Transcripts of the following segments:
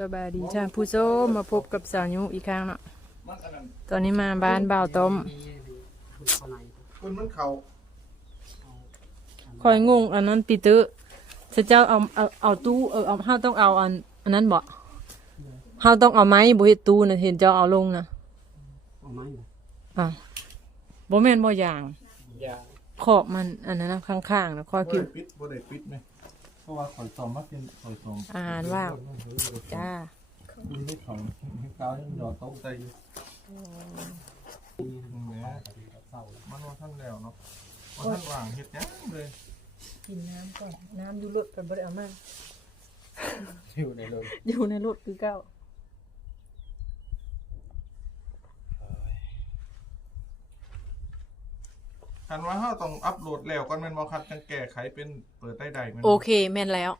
สบายดีท่านผู้ชมมาพบกับสาวยุอีกครั้งเนาะมันอันนั้นตอนนี้มาบ้านบ่าวต้มคุณมันเขาคอยงงอันนั้นติตื้อจะเจ้าเอาเอาเอาตู้เออเอาเฮาต้องเอาอันอันนั้นบ่เฮาต้องเอาไม้บ่เฮ็ดตู้น่ะเห็นเจ้าเอาลงนะเอาไม้บ่อะบ่แม่นบ่อย่างยาขอบมันอันนั้นนะข้างๆนะคอยบ่คิวได้ปิดบ่ได้ปิดไหมเพ ราะว่าข่อยซ้อมมาเป็นข่อยซ้อมอาหารว่าง จ้าคุณลูกเขาให้กาวยังหยอดโต๊ะใจอยู่แหมมันว่าท่านแล้วเนาะว่าท่านวางเฮ็ดหยังเลยกินน้ำก่อน น้ำอยู่รถก็บ่ได้เอามาอยู่ในรถอยู่ในรถคือเก่า คันว่าเฮาต้องอัปโหลดแล้วก่อนแม่นบ่ครับจังแก้ไขเป็นเปิดได้ใดแม่นบ่โอเคแม่นแล้ว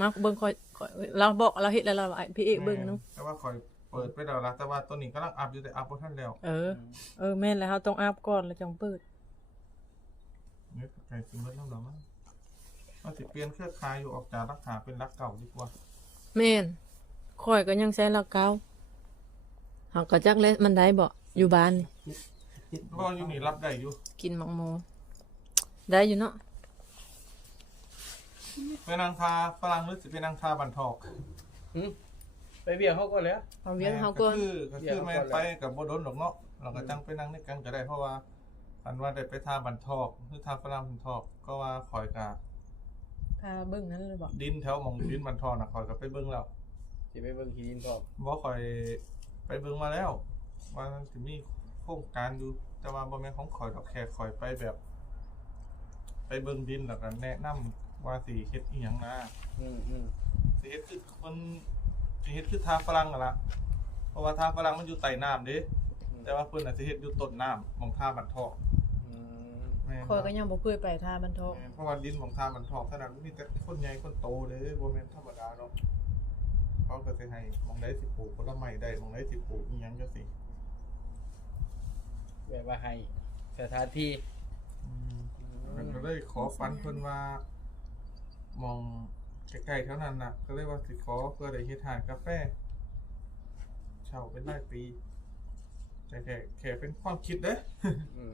มาเบิ่งคอยคอยเราบอกเราเฮ็ดแล้วเราให้พี่เอกเบิ่งเนาะแต่ว่าข่อยเปิดไปแล้วล่ะแต่ว่าตัวนี้กำลังอัพอยู่แต่อัพบ่ทันแล้วเออ เออแม่นแล้วเราต้องอาบก่อนแล้วจังเปิดเนี่ยไก่สิหมดแล้วเหรอมั้งว่าสิเปลี่ยนเครือข่ายอยู่ออกจากรักษาเป็นรักเก่าดีกว่าแม่นคอยก็ยังใช้ละเกาเฮาก็จักเล่นมันได้บ่อยู่บ้านนี่ บ่อยู่นี่รับได้อยู่กินหมักโม ได้อยู่เนาะไปนางทาฝรั่งหรือสิไปนางทาบันทอกไปเบียงเขาก็แล้ว เอาเวียนเฮาก็คือก็คือแม่นไปกับบ่โดนดอกเนาะเราก็จังไปนั่งด้วยกันก็ได้เพราะว่าอันว่าได้ไปทาบันทอกหรือทาฝรั่งบันทอกก็ว่าข่อยกะพาเบิ่งนั้นเลยบ่ดินแถวหมองดินบันทอกน่ะข่อยก็ไปเบิ่งแล้วสิไปเบิ่งขี้ดินพร้อมบ่ข่อยไปเบิ่งมาแล้วว่ามันสิมีโครงการอยู่ แต่ว่าบ่แม่นของข่อยดอกแค่ข่อยไปแบบ ไปเบิ่งดินแล้วก็แนะนำว่าสิเฮ็ดอีหยังนะอืมอืมสิเฮ็ดคือมันสิเฮ็ดคือทาฝรั่งนั่นล่ะเพราะว่าทาฝรั่งมันอยู่ใต้น้ำเด้แต่ว่าเพิ่นน่ะสิเฮ็ดอยู่ต้นน้ำหมองทาบันทอกอืมแม่นคอยก็ยังบ่เคยไปทาบันทองแม่นเพราะว่าดินหมองทาบันทอกเท่านั้นมีแต่คนใหญ่คนโตเด้บ่แม่นธรรมดาเนาะเขาก็สิให้หมองใดสิปลูกผลไม้ได้หมองใดสิปลูกอีหยังจังซี่ แบบว่าให้สถานที่อืมเพิ่นก็เลยขอฝันเพิ่นว่า มองใกล้ๆเท่านั้นน่ะ ก็เลยว่าสิขอเพื่อได้เฮ็ดทานกาแฟเช่าเป็นรายปี แต่แค่แค่เป็นความคิดเด้อืม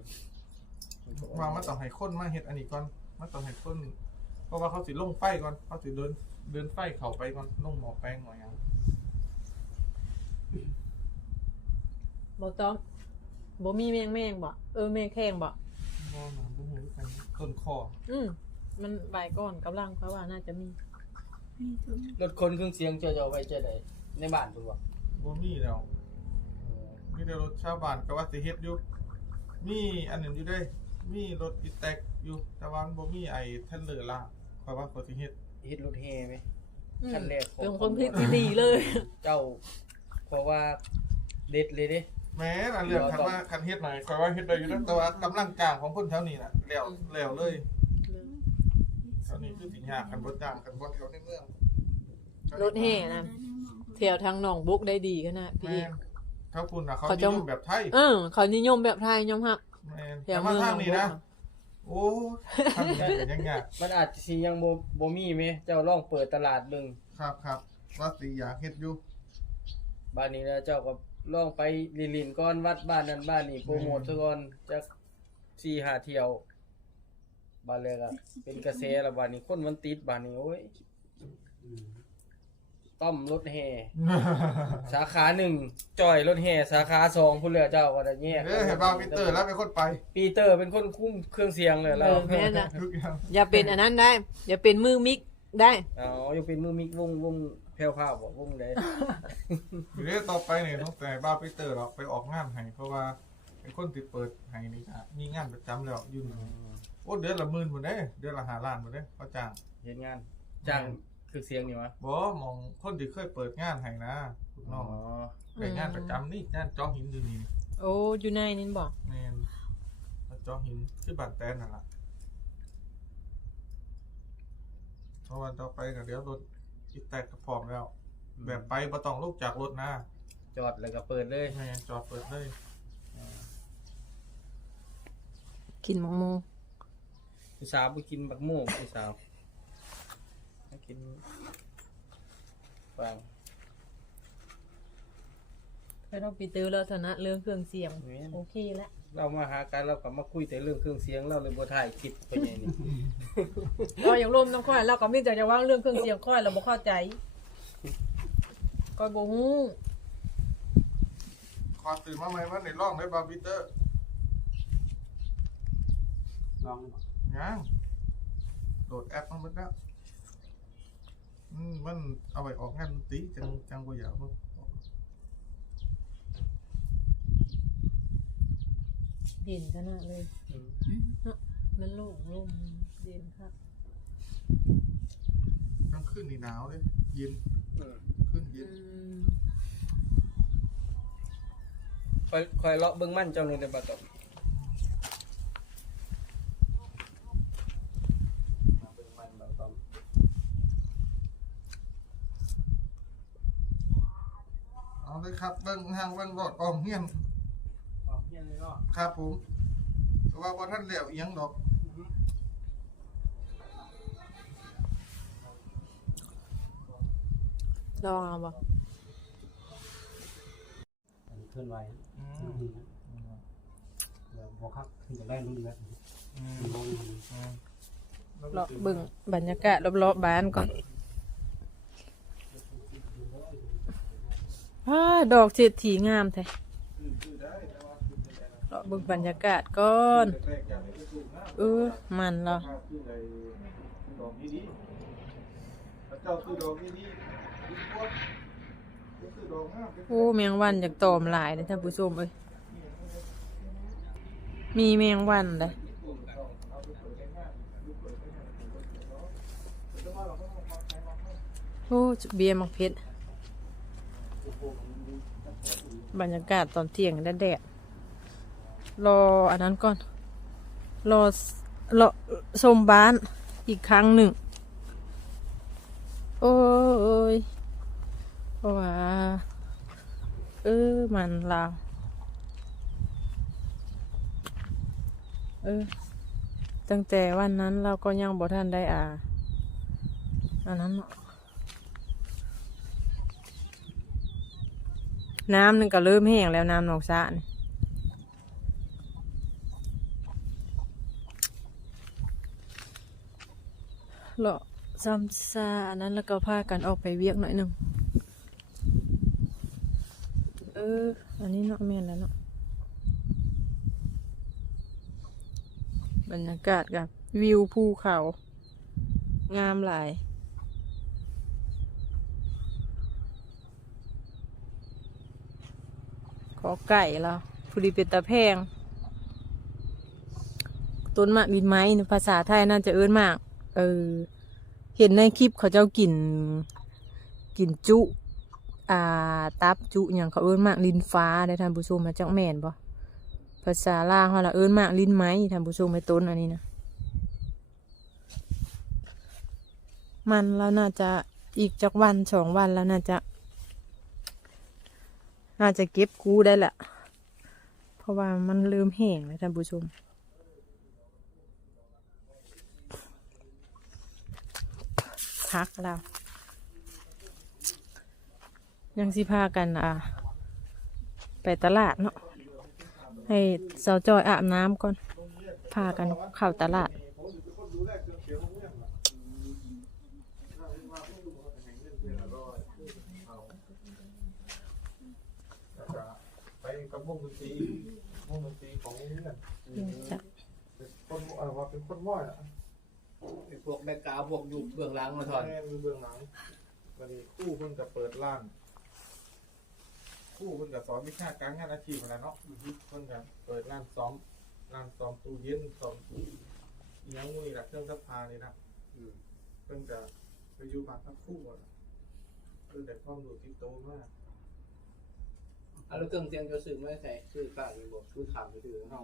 ว่ามันต้องให้คนมาเฮ็ดอันนี้ก่อนมันต้องให้คนเพราะว่าเขาสิลงไฟก่อนเขาสิเดิน เดินไฟเข้าไปก่อนลงหม้อแป้งหน่อยหยังบ่ต้อง บ่มีแมงแมงบ่เออแมงแข้งบ่บ่มาบ่ฮู้คือกันต้นคออืมมันใบก่อนกำลังเพราะว่าน่าจะมีรถคนเครื่องเสียงเจ้าจะเอาไว้เจ้าใดในบ้านพุ่นบ่บ่มีแล้วมีแต่รถชาวบ้านก็ว่าสิเฮ็ดอยู่มีอันนั้นอยู่เด้ มีรถอีแตกอยู่ แต่ว่ามันบ่มีไอ้เทนเลอร์ล่ะเพราะว่าเขาสิเฮ็ดเฮ็ดรถแห่ไหมอืมขั้นแรกของเป็นคนคิดที่ดีเลย เจ้า เพราะว่าเด็ดเลยเด้ แม้อันเรื่องคันว่าคันเฮ็ดหน่อยข่อยว่าเฮ็ดได้อยู่นะแต่ว่ากำลังจ้างของคนแถวนี้น่ะแล้วแล้วเลยแถวนี้คือสิยากคันบ่จ้างกันบ่แถวในเมืองรถแห่นะแถวทางหนองบุกได้ดีขนาดพี่ แม่นถ้าคุณน่ะเขาเขานิจะยมแบบไทยเออเขานิยมแบบไทยยอมฮัก แม่นแถแต่วมาเมือง ทางนี้นะหนองบัวโอ้ทางนี้ก็ยังยากมันอาจสิยังบ่บ่มีไหมเจ้าลองเปิดตลาดเบิ่งครับครับว่าสิอยากเฮ็ดอยู่ บ้านนี้แล้วเจ้าก็ ลองไปลินๆก่อนวัดบ้านนั้นบ้านนี้โปรโมทซะก่อนจัก4 5เที่ยวบ้านเลยก็เป็นกระแสแล้วบ้านนี้คนมันติดบ้านนี้โอ้ยต้อมรถแห่สาขาหนึ่งจอยรถแห่สาขาสองพุ่นเหลือเจ้าก็ได้แยกเด้อให้บ่าวปีเตอร์แล้วเป็นคนไป ปีเตอร์เป็นคนคุ้มเครื่องเสียงเลยเอเราอแม่น่ะทุกอย่างอย่าเป็นอันนั้นได้ อย่าเป็นมือมิกได้เอาอยู่เป็นมือมิกวงวง แผ่วข้าวบ่วงใดเดี๋ยวต่อไปเนี่ยต้องแต่บ่าวปีเตอร์หรอกไปออกงานให้เพราะว่าเป็นคนที่เปิดให้นี่ก็มีงานประจำแล้วอยู่นี่โอ้เดือนละหมื่นหมดเด้เดือนละ5ล้านหมดเด้เขาจ้างเฮ็ดงานจ้างเครื่องเสียงนี่วะบ่มองคนที่เคยเปิดงานให้นะลูกน้อ๋อองไปงานประจำนี่งานเจอหินอยู่นี่โอ้อยู่ในนี่บอกแม่นแล้วเจอหินคือบ้านแตนนั่นล่ะเพราะวันต่อไปก็เดี๋ยวรถ อีแตกก็พร้อมแล้ว แบบไปบ่ต้องลุกจากรถนะจอดแล้วก็เปิดเลยแม่นจอดเปิดเลยกินหมักโมผู้สาวไปกินบักโม่ผู้สาวให้กินฟังไม่ต้องปีเตอร์แล้วเถอะนะเรื่องเครื่องเสียงแม่นโอเคแล้ว เรามาหากันเราก็มาคุยแต่เรื่องเครื่องเสียงเราเลยบ่ถ่ายคลิปไปไงนี่ เราอย่างร่มน้ำค่อยเราก็มีแต่จะว่างเรื่องเครื่องเสียงค่อยเราบ่เข้าใจก็บ่ฮู้ขอตื่นมาใหม่ว่าในร่องได้บาร์บิเตอร์ลองยังโหลดแอปมันหมดแล้วอืมมันเอาไปออกงานดนตรีจังจังบ่อยากมัน เด่นขนาดเลยเนาะมันโล่งลมเด่นครับกลางคืนนี่หนาวเลยเย็นขึ้นเย็นคอยคอยเลาะเบิ่งมั่นเจ้านี่ได้บ่ตบมาเบิ่งมั่นเราต้องเอาเลยครับเบิ้งทางเบิ้งรถออมเฮียนออกเฮียนเลยเนาะครับผมแต่ว่าพอท่านเหลวเอียงดอก ลองเอาบ่อันนี้เคลื่อนไหวอือืมมเดี๋ยวบอกครับถึงจะได้รุ่นแล้วอืมมองอืมเลาะเบิ่งบรรยากาศรอบๆบ้านก่อนว้าดอกเศรษฐีงามแท้ ชื่อได้แต่ว่าชื่อไม่ได้ เลาะเบิ่งบรรยากาศก่อนแรกๆอย่างนี้ก็ถูกนะเออมันเหรอถ้าชื่ออะไรดอกนี้ดีพระเจ้าชื่อดอกนี้ดีดีกว่าก็คือดอกงามเป็นโอ้แมงวันอยากตอมหลายเลยท่านผู้ชมเอ้ยมีแมงวันเลยโอ้เบียร์มักเพชรบรรยากาศตอนเที่ยงแดด รออันนั้นก่อน รอรอชมบ้านอีกครั้งหนึ่ง โอ้ยว้าเออมันลาวเออ ตั้งแต่วันนั้นเราก็ยังบ่ทันได้อ่าอันนั้นเนาะน้ำนึงก็เริ่มแห้งแล้วน้ำหนองสะนี่ เลาะซ้ำซาอันนั้นแล้วก็พากันออกไปเวียกหน่อยหนึ่งเออ อันนี้เนาะแม่นแล้วเนาะ บรรยากาศกับวิวภูเขา งามหลายขอไก่เราผู้ดีเป็นตาแพง ต้นมากบินไม้ ภาษาไทยน่าจะเอิ้นมาก เออ เห็นในคลิปเขาเจ้ากิน กินจุ อ่า ตับจุอย่างเขาเอิ้นมากลินฟ้าได้ท่านผู้ชมมาจักแม่นบ่ภาษาล่างเขาละเอิ้นมากลินไม้ท่านผู้ชมไปต้นอันนี้นะ มันแล้วน่าจะอีกจักวันสองวันแล้วน่าจะ น่าจะเก็บกู้ได้แหละเพราะว่ามันเริ่มแห้งแล้วท่านผู้ชม พักแล้ว ยังสิพากันอะ ไปตลาดเนาะให้สาวจอยอาบน้ำก่อน พากันเข้าตลาดผมอยู่เป็นคนดูแลเครื่องเสียงของเพื่อนน่ะถ้าเป็นว่าผมดูว่าเป็นอย่างเงี้ยเพื่อนละร้อยเอาแล้วก็ไปกับวงดนตรีวงดนตรีของเพื่อนจ้ะเป็นคนเอ่อว่าเป็นคนม้อยอะ ไอ้พวกแบ็กกราวด์พวกอยู่เบื้องหลังมาถอนแม่มือเบื้องหลังวันนี้ครู่เพิ่นจะเปิดร้านครู่เพิ่นจะสอนวิชาการงานอาชีพอะไรเนาะเพิ่นจะเปิดร้านซ้อมร้านซ้อมตู้เย็นซ้อมตู้อิหยังมือหลักเครื่องซักผ้านี่นะเพิ่นจะไปอยู่บ้านทักครู่อะเพิ่นได้ความรู้ติดโตมากเอาแล้วเครื่องเสียงจะซื้อไม่ใส่ซื้อฝากอยู่บ่ซื้อขามไปซื้อเฮา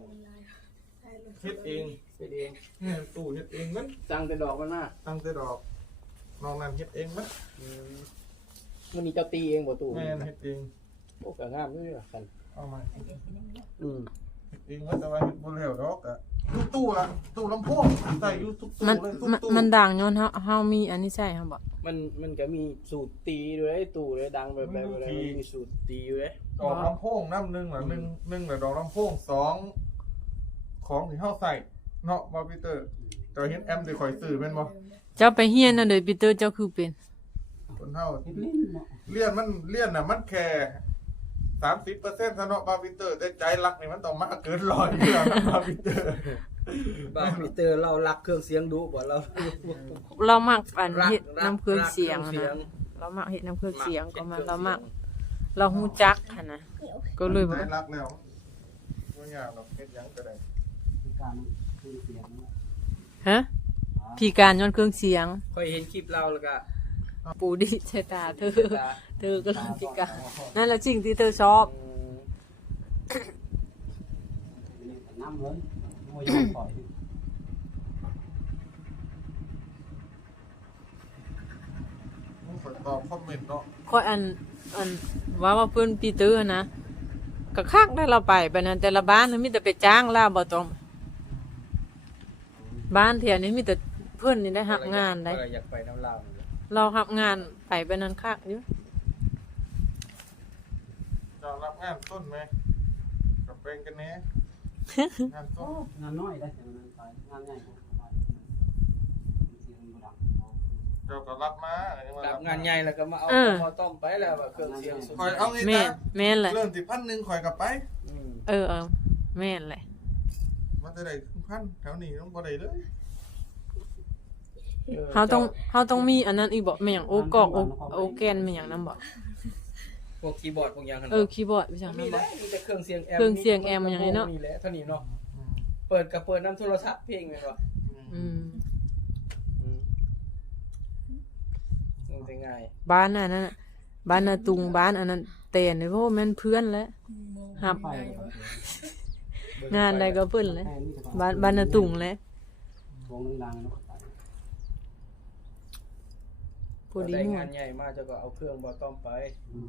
เฮ็ดเองเป็นเองแม่นตู้เฮ็ดเองมันสั่งแต่ดอกมันมาตั้งแต่ดอกนอกนั้นเฮ็ดเองมันอืมมันนี่เจ้าตีเองบ่ตู่แม่นเฮ็ดเองโอ้ก็งามอยู่ล่ะกันเอามาอืมเองว่าแต่ว่าเฮ็ดบ่แล้วดอกอะทุกตู้ละตู้ลำโพงใส่อยู่ทุกตู้มันเลยทุกมันตู้มันดังย้อนเฮาเฮามีอันนี้ใช่ครับบ่มันมันก็มีสูตรตีด้วยไอ้ตู่ด้วยดังแบบแบบอะไรมันมีสูตรตีอยู่เลยดอกลำโพงน้ำหนึ่งหรือหนึ่งหนึ่งหรือดอกลำโพงสอง ของที่เข้าใส่เนาะบอพีเตอร์แต่เห็นแอมที่คอยซื้อเป็นบ่เจ้าไปเฮียนนั่นเด้อปีเตอร์เจ้าคือเป็นคนเท่าเฮ็ดเล่นเนาะเลี่ยนมันเลี่ยนน่ะมันแค่สามสิบเปอร์เซ็นต์เนาะบาพีเตอร์แต่ใจรักนี่มันต้องมากเกินร้อยเรื่องบาพีเตอร์บ้านพีเตอร์เรารักเครื่องเสียงดุบ่เราเรามักอันรักเฮ็ดรักน้ำเครื่องเสียงรักอะเครื่นะองเรามักเฮ็ดน้ำเครื่องเสียงก็มาฮ็ดเราคองมักสียงเราฮู้จักหั่นนะก็เลยใจว่ารักแล้วไม่อยากหรอกเฮ็ดหยังก็ได้คือ การคือเสียงนั่นแหละฮะพิการย้อนเครื่องเสียงค่อยเห็นคลิปเราแล้วก็ปูดิใช่ตาเธอตาเธอก็ลังพิการนั่นแหละสิ่งที่เธอชอบอืมนี่แต่น้ำเลยโมยอมปล่อยผมขอตอบคอมเมนต์เนาะค่อยอันอันว่าว่าเพิ่นปีเตอร์นะก็คักได้เราไปไปนั้นแต่ละบ้านมีแต่ไปจ้างลาบ่ต้อง บ้านแถวนี้มีแต่เพิ่นนี่ได้รับงานได้ก็เลยอยากไปน้ำลาวนี่แหละเรารับงานไปไปนั้นคักอยู่จะรับงานต้นไหมกับเป็นกันแน่งานต้นงานน้อยได้แต่งานไปงานใหญ่ก็ไปเสียงบ่ดังเจ้าก็รับมาอะไรมารับรับงานใหญ่แล้วก็มาเอาเออพอต้มไปแล้วว่าเครื่องเสียงสุดคอยเอาไงแม่นะนแม่นแหละเริ่มสิพันหนึ่งคอยกลับไป อืม เออเออแม่นแหละ มันจะได้ครึ่งพันแถวนี้ต้องบ่ได้เลยเฮาต้องเฮาต้องมีอันนั้นอีกบ่แม่นหยังโอกอกโอโอแกนแม่นหยังนำบ่พวกคีย์บอร์ดพวกอย่างนั้นเออคีย์บอร์ดไปจังมีนั้นแหบ่ละมีแต่เครื่องเสียงแอมเครื่องเสียงแอมอย่างนี้เนาะมีแหละเท่านี้เนาะอืมเปิดกับเปิดน้ำโทรศัพท์เพลงเลยว่ะอืมอืมมันจะง่ายบ้านอันนั้นน่ะบ้านนาตุงบ้านอันนั้นเตนเลยเพราะว่ามันเพื่อนแล้วหับ ไปก็ไป งานใดก็เพิ่นเลยแค่นี้ก็บ้านบ้านนาตุงเลยวงดังๆเนาะไปพอดีได้ม่วงานนใหญ่มากจะก็เอาเครื่องบอต้อมไป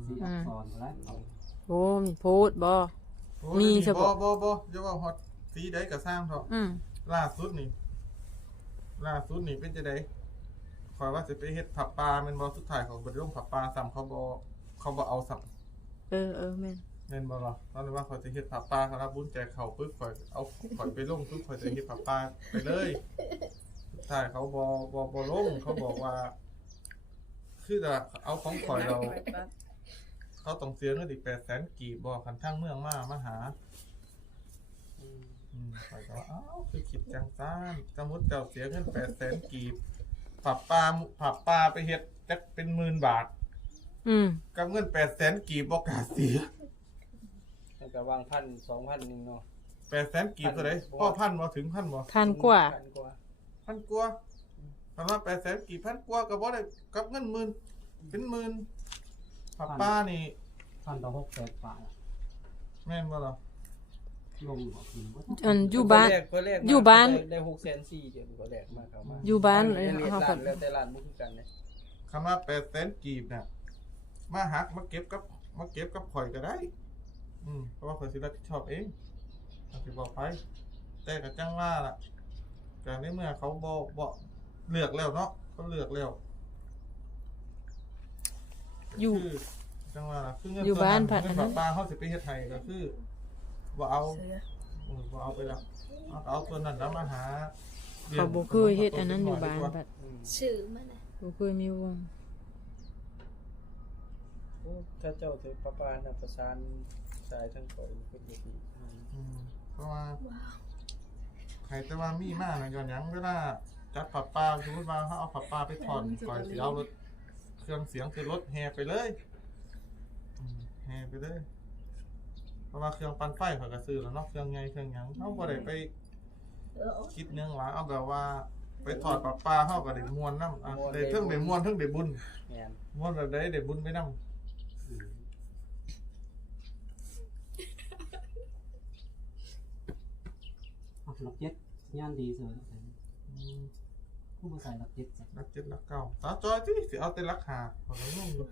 สีอักษรแล้วโอ้มีโพดบ่โอ้มีมีเฉเฉพาะพาะบ่บ่อย่าว่าฮอตสีใดก็สร้างเถอะอืมล่าสุดนี่ ล่าสุดนี่เป็นจะไดคอยว่าสิไปเฮ็ดผับปลาแม่นบ่สุดท้ายเขาบ่ได้ลงผับปลาซ้ำเขาบ่เขาบ่เอาซ้ำเออเออแม่น แม่นบ่ล่ะตอนนี้ว่าเขาจะเฮ็ดผับปลาเขารับบุญแจกเขาปึ๊บข่อยเอาข่อยไปลงปึ๊บข่อยจะเฮ็ดผับปลาไปเลยสุดท้ายเขาบ่บ่บ่ลงเขาบอกว่า คือจะเอาของข่อยเรา เขาต้องเสียเงินอีก800,000กีบบ่คันทางเมืองมามาหา อืมข่อยก็ว่าอ้าวคือคิดจังซ่านสมมุติเจ้าเสียเงิน800,000กีบผับปลาผับปลาไปเฮ็ดจักเป็นหมื่นบาท อืม กับเงิน800,000กีบบ่กล้าเสีย แล้วก็วางพันสองพันหนึ่งเนาะ แปดแสนกีบเท่าไหร่พ่อพันบ่ถึงพันบ่พันกว่า พันกว่าพันกว่าคำว่าแปดแสนกีบพันกว่าก็บ่ได้กับเงินหมื่นเป็นหมื่นป้าป้านี่พันต่อหกแสนบาทแม่นบ่ล่ะลงหัวคืนก็อันอยู่บ้านคแรกคนแรกมอยู่บ้าน ได้ได้หกแสนสี่เดี๋ยวคนแรกมาเข้ามาอยู่บ้านเอเอออเฮาร้าก็นแล้วแต่ร้านบ่คือกันเลยคำว่าแปดแสนกีบน่ะมาหักมาเก็บกับมาเก็บกับข่อยก็ได้ อืมเพราะว่าข่อยสิรับผิดชอบเองข่อยสิบอกไป แต่ก็จังว่าล่ะการในเมื่อเขาบ่บ่เลือกแล้วเนาะเขาเลือกแล้วอยู่ คือจังว่าล่ะคือเงินอยู่ส่วบ้านผัดเงิอันนนั้ผันดปลาเขาสิไปเฮ็ดให้ก็คือบ่เอาเออบ่เอาไปแล้วเอาเอาตัวนั้นแล้วมาหาเขาบ่เคยเฮ็ดอันนั้นอยู่บ้านบัดอืมชื่อมันน่ะบ่เคยมีวงโอ้ถ้าเจ้าถือประปานะประสาน สายทั้งข่อยเป็นอย่างดีอืมอืมเพราะว่าใครแต่ว่ามีมากนะย้อนหยังเวลาจัดผับปลาสมมติว่าเขาเอาผับปลาไปถอนก่อนสิเอารถเครื่องเสียงคือรถแห่ไปเลยอืมแห่ไปเลยเพราะว่าเครื่องปั่นไฟเขาก็ซื้อแล้วเนาะเครื่องใหญ่เครื่องหยังเขาบ่ได้ไป เออคิดเนื้อหวาเอาแบบว่า ไปถอดปลาปลาเขาก็ได้มวนน้ำอะได้เทิงได้มวนเทิงได้บุญแม่นมวนแบบใดได้บุญไปน้ หลักเจ็ดงานดีเสือำอืมผู้มาใส่หลักเจ็ดรักเจ็ดรักเก้าตาจอยที่สิเอาแต่รักหาของงอยู่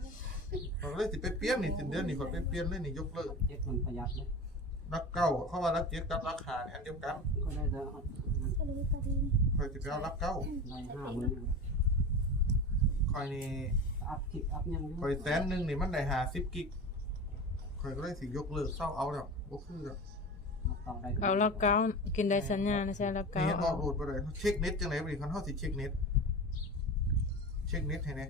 ขอเลยสิไปเปลี่ยนนี่สิเดือนนี่ขอไปเปลี่ยนเลยนี่ยกเลิกเจ็ดมันประหยัดเลยอรักเก้าเข้าว่ารักเจ็ดกับรักหาเนี่ยอันเดียวกันก็ได้แต่เอาก็เลยตาดีคอยจะไปเอารักเก้าในห้าหมื่นคอยนี่อัพคลิปอัพยังคอยแสนหนึ่งนี่มันได้หาสิบกิกคอยก็เลยสิยกเลิกเศร้าเอาแล้วบ่คือแล้วต่อได้เอาละเก้ากินได้สัญญาณใช่ละนี่เก้าเห็นบอกโหลดไปเลยเช็คเน็ตจังไหนบ่ดีคันเฮาสิเช็คเน็ตเช็คเน็ตให้แน่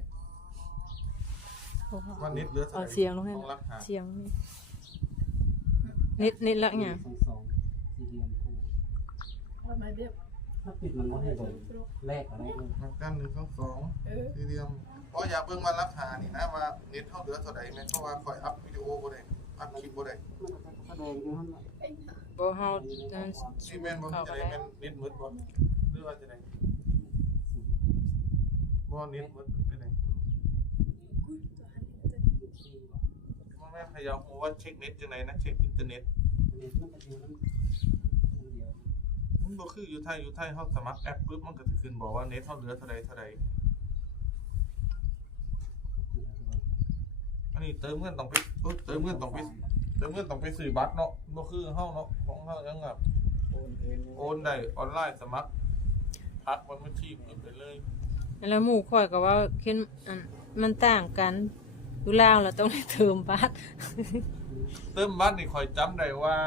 ว่าเน็ตเหลือเท่าเอาไหร่เสียงลงให้ของรักหาเสียงนี่นิดนิดละเนี่ยสองสองสี่เหลี่ยมคู่ทำไมเบี้ยถ้าปิดมันก็ให้โดนแลกอะไรเลยครับกันหนึ่งสองสองสี่เหลี่ยมเพราะอยากเบิ่งว่ารักหานี่นะว่าเน็ตเฮาเหลือเท่าใดแม่นเพราะว่าคอยอัพวิดีโอบ่ได้ อัพคลิปบ่ได้มันก็จะแสดงอยู่นั่นแหละบ่เฮานั่นสิแม่นบ่จะได้แม่นเน็ตหมดบ่หรือว่าจะได้บ่เน็ตหมดไปไหนบ่แม่นพยายามฮู้ว่าเช็คเน็ตจังไดนะเช็คอินเทอร์เน็ตเน็ตมันก็อยู่นั่นเดียวมันบ่คืออยู่ไทยอยู่ไทยเฮาสมัครแอปปุ๊บมันก็สิขึ้นบอกว่าเน็ตเฮาเหลือเท่าใดเท่าใด อันนี้เติมเงินต้องไปเอ้ยเติมเงินต้องไปเติมเงินต้องไปซื้อบัตรเนาะบ่คือเฮาเนาะของเฮายังแบบโอนเองโอนได้ออนไลน์สมัครพักวันบัญชีเงินไปเลยแล้วหมู่ข่อยก็ว่าคิดอันมันต่างกันอยู่ลาวแล้วต้องได้เติมบัตร เติมบัตรนี่คอยจำได้ว่า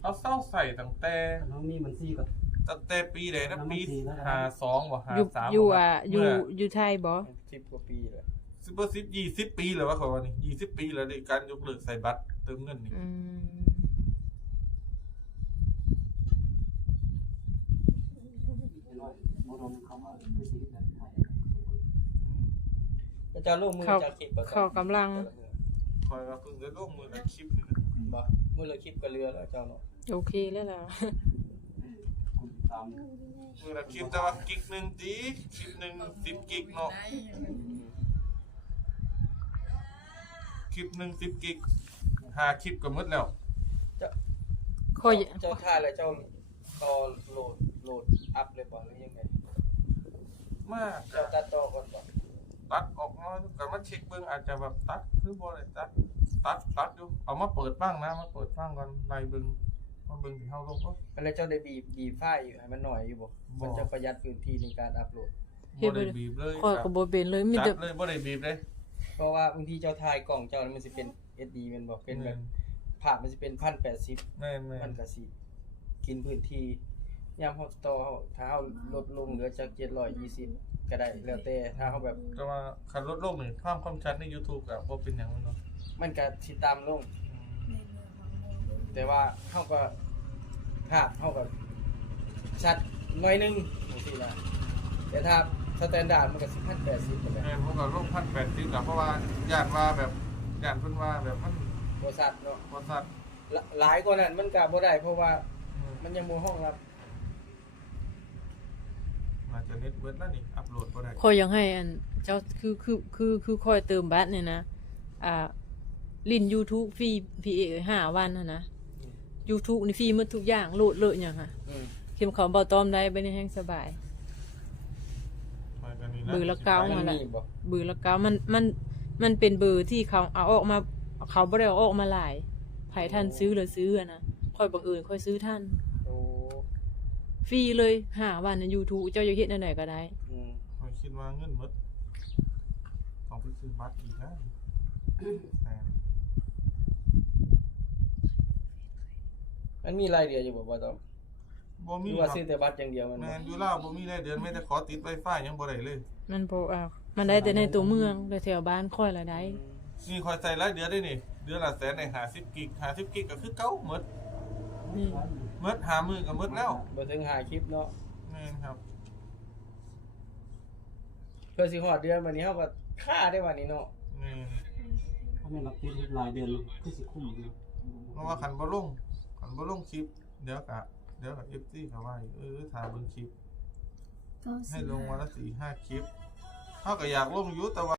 เอาเศร้าใส่ตั้งแต่น้องมีมันซี่กับตั้งแต่ปีใดนะน้ำมันปีสีแล้วนะห้าสองบ่ห้าอยู่สามอยู่อะอยู่อยู่ไทยบ่สิบกว่าปีแล้ วสิบสิบยี่สิบปีแล้ววะเขาว่านี่ยี่สิบปีแล้วในการยกเลิกใส่บัตรเติมเงินนี่อืมน้อยโมโดนเข้ามาคือชีวิตนั้นไทยก็จะลงมือเขาจากคลิปประเขากำลังคอยว่าเพิ่งได้ลงมือในคลิปนี่นะบ่มือละคลิปก็เรือแล้วเจ้าเนาะโอเคแล้วล่ะคุณตามมือละคลิปแต่ว่ากิกหนึ่งจีคลิปหนึ่งสิบกิกเนาะ คลิปหนึ่งสิบกิกหาคลิปก็หมดแล้วข่อยเจ้าท่าแล้วเจ้าต่อโหลดโหลดอัพเลยบ่หรือยังไงมากเจ้าตัดต่อก่อนบ่ตัดออกน้อยแต่ว่าเช็คเบิ่งอาจจะแบบตัดคือบ่ได้ตัดตัดตัดอยู่เอามาเปิดบ้างนะมาเปิดบ้างก่อนไล่เบิ่งมาเบิ่งที่เฮาลงก็แล้วเจ้าได้บีบบีบไฟล์อยู่ให้มันหน่อยอยู่บ่มันจะประหยัดพื้นที่ในการอัพโหลดบ่ได้บีบเลยข่อยก็บ่เป็นเลยมีจัแต่ดเลยบ่ได้บีบเลย เพราะว่าบางทีเจ้าถ่ายกล่องเจ้ามันสิเป็น SD แมันบ่เป็นแบบภาพมันสิเป็น1080แม่นแม่มันนก็สิกินพื้นที่ยามเฮาต่อเฮาถ้าเฮาลดลงเหลือจาก720 ก็ได้ แล้วแต่ถ้าเฮาแบบแต่ว่าคันลดลงนี่ความความชัดใน YouTube ก็บ่เป็นหยังเลยเนาะมันก็สิตามลงอืมแต่ว่าเฮาก็ภาพเฮาก็ชัดหน่อยหนึงจังซี่นะแต่ถ้า สแตนดาร์ดมันก็สิ1080ก็ได้แม่นผมก็ลง1,080แล้วเพราะว่าย่านว่าแบบย่านเพิ่นว่าแบบมันบ่ชัดเนาะบ่ชัดหลหลายกว่านั้นมันก็บ่ได้เพราะว่าอืมมันยังบ่ห้องรับน่าจะเน็ตเบิดแล้วนี่อัปโหลดบ่ได้ข่อยยังให้อันเจ้าคือคือคือคือข่อยเติมบัตรเนี่ยนะ อ่า ลิน YouTube ฟรีฟรีห้าวันนะนะ YouTube นี่ฟรีหมดทุกอย่างโหลดเลยหยังค่ะอืม เข้มเขาบ่ตอมได้ไปในแห่งสบายไปกันนี่นะ เบอร์ละเก้ามันนั่นแหละมีบ่เบอร์ละเก้ามันมันมันเป็นเบอร์ที่เขาเอาออกมา เขาบ่ได้เอาออกมาหลายไผท่านซื้อเลยซื้ออะนะค่อยบังเอิญค่อยซื้อท่าน โอ้ฟรีเลยห้าวันใน YouTube เจ้าจะเฮ็ดอันไหนก็ได้ อืมข้อยคิดว่าเงินหมดต้องไปซื้อบัตรอีกนะแม่นมันมีรายเดือนอยู่บ่บ่ต้อง บ่หมีรือคว่ารับซื้อแต่บัตรอย่างเดียวมันแมบ่นอยู่ลาวบ่มีรายเดือนแม้แต่ขอติด Wi-Fi ยังบ่ได้เลย มันบ่เอามันได้แต่ในตัวเมืองแต่แถวบ้านค่อยละได้ นี่คอยใส่รายเดือนได้นี่ เดือนละแสนใน50กิก50กิกก็คือเก่าหมดนี่หมดหามือก็หมดแล้วบ่ถึงหาคลิปเนาะแม่นครับ เพื่อสิฮอดเดือนวันนี้เฮาก็ค่าได้วันนี้เนาะแม่นถ้าไม่รับติดรายเดือนคือสิคุ้มอยู่เพราะว่าคันบ่ลงคันบ่ลงคลิปเดี๋ยวก็ เดี๋ยวก็ FC เขาว่าอีกเออถ้าเบิ่งคลิปก็ให้ลงวันละ4 5คลิปเฮาก็อยากลงอยู่แต่ว่า